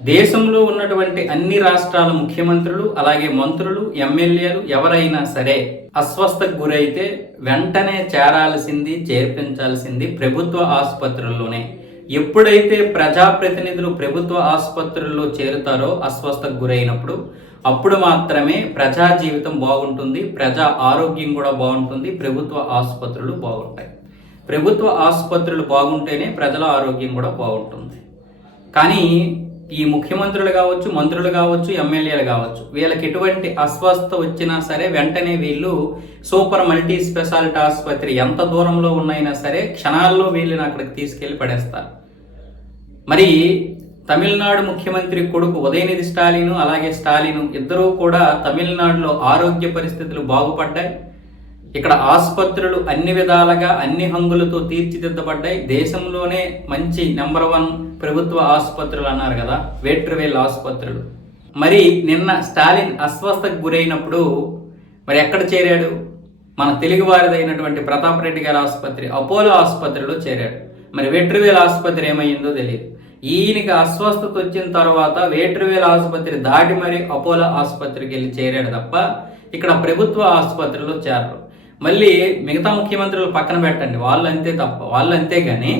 దేశంలో ఉన్నటువంటి అన్ని రాష్ట్రాల ముఖ్యమంత్రులు అలాగే మంత్రులు ఎమ్మెల్యేలు ఎవరైనా సరే అస్వస్థకు గురైతే వెంటనే చేరాల్సింది చేర్పించాల్సింది ప్రభుత్వ ఆసుపత్రుల్లోనే. ఎప్పుడైతే ప్రజాప్రతినిధులు ప్రభుత్వ ఆసుపత్రుల్లో చేరుతారో అస్వస్థకు గురైనప్పుడు అప్పుడు మాత్రమే ప్రజా జీవితం బాగుంటుంది ప్రజా ఆరోగ్యం కూడా బాగుంటుంది ప్రభుత్వ ఆసుపత్రులు బాగుంటాయి. ప్రభుత్వ ఆసుపత్రులు బాగుంటేనే ప్రజల ఆరోగ్యం కూడా బాగుంటుంది. కానీ ఈ ముఖ్యమంత్రులు కావచ్చు మంత్రులు కావచ్చు ఎమ్మెల్యేలు కావచ్చు వీళ్ళకి ఎటువంటి అస్వస్థ వచ్చినా సరే వెంటనే వీళ్ళు సూపర్ మల్టీ స్పెషాలిటీ ఆసుపత్రి ఎంత దూరంలో ఉన్నాయినా సరే క్షణాల్లో వీళ్ళని అక్కడికి తీసుకెళ్ళి పడేస్తారు. మరి తమిళనాడు ముఖ్యమంత్రి కొడుకు ఉదయనిధి స్టాలిన్ అలాగే స్టాలిన్ ఇద్దరూ కూడా తమిళనాడులో ఆరోగ్య పరిస్థితులు బాగుపడ్డాయి. ఇక్కడ ఆసుపత్రులు అన్ని విధాలుగా అన్ని హంగులతో తీర్చిదిద్దబడ్డాయి. దేశంలోనే మంచి నెంబర్ వన్ ప్రభుత్వ ఆసుపత్రులు అన్నారు కదా వేట్రవేల్ ఆసుపత్రులు. మరి నిన్న స్టాలిన్ అస్వస్థకు గురైనప్పుడు మరి ఎక్కడ చేరాడు? మన తెలుగువారిదైనటువంటి ప్రతాప్ రెడ్డి గారి ఆసుపత్రి అపోలో ఆసుపత్రిలో చేరాడు. మరి వేట్రవేల్ ఆసుపత్రి ఏమైందో తెలియదు. ఈయనకి అస్వస్థత వచ్చిన తర్వాత వేట్రవేల్ ఆసుపత్రి దాటి మరి అపోలో ఆసుపత్రికి వెళ్ళి చేరాడు తప్ప ఇక్కడ ప్రభుత్వ ఆసుపత్రిలో చేరరు మళ్ళీ మిగతా ముఖ్యమంత్రులు పక్కన పెట్టండి. వాళ్ళు అంతే తప్ప వాళ్ళు అంతే కానీ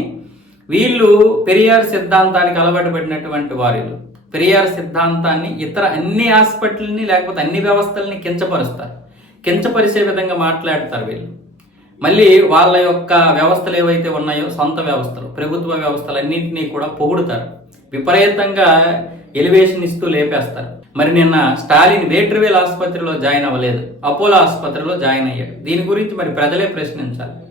వీళ్ళు పెరియార్ సిద్ధాంతానికి అలవాటు పడినటువంటి వారు పెరియార్ సిద్ధాంతాన్ని ఇతర అన్ని హాస్పిటల్ని లేకపోతే అన్ని వ్యవస్థల్ని కించపరుస్తారు. కించపరిచే విధంగా మాట్లాడతారు వీళ్ళు. మళ్ళీ వాళ్ళ యొక్క వ్యవస్థలు ఏవైతే ఉన్నాయో సొంత వ్యవస్థలు ప్రభుత్వ వ్యవస్థలు అన్నింటినీ కూడా పొగుడుతారు. విపరీతంగా ఎలివేషన్ ఇస్తూ లేపేస్తారు. మరి నిన్న స్టాలిన్ వేట్రివేల్ ఆసుపత్రిలో జాయిన్ అవ్వలేదు. అపోలో ఆసుపత్రిలో జాయిన్ అయ్యాడు. దీని గురించి మరి ప్రజలే ప్రశ్నించాలి.